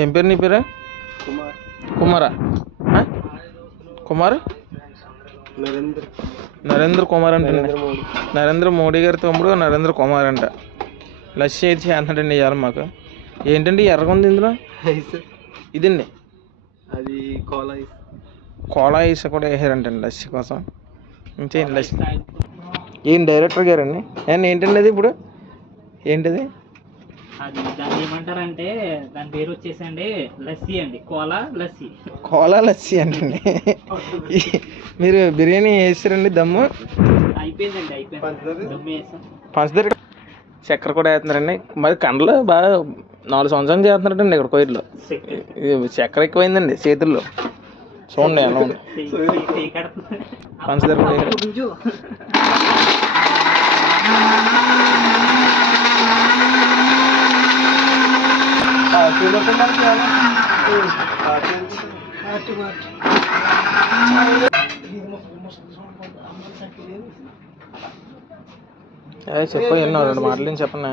ఏం పేరు నీ పేరు? కుమారా? కుమార్ నరేంద్ర కుమార్ అంటే నరేంద్ర మోడీ గారి తమ్ముడు నరేంద్ర కుమార్ అంట. లస్సీ అయితే చేస్తున్నాడండి ఇవాళ మాకు. ఏంటండి ఎర్రగా ఉంది ఇందులో? ఇదండి అది కోలా ఐస్ కూడా వేసారంటండి లస్సీ కోసం. ఇంకేంటి లస్సీ ఏం డైరెక్టర్ గారండి? ఏంటండి అది ఇప్పుడు ఏంటిది? అది దాన్ని ఏమంటారంటే దాని పేరు వచ్చేసండి లస్సీ అండి. కోలా లస్సీ అంటండి. మీరు బిర్యానీ వేసారండి? దమ్ము అయిపోయిందండి. దమ్ము వేసాం. పంచదార చక్కెర కూడా వేస్తున్నారండి. మరి కండలు బాగా 4 సంవత్సరాలు చేస్తున్నారండి ఇక్కడ కోయిట్లో. చక్కెర ఎక్కువైందండి చేతుల్లో. చూడండి ఎలా ఉంది. పంచదార కూడా చెప్పు. ఎన్నో 2 మాటలు చెప్పండి.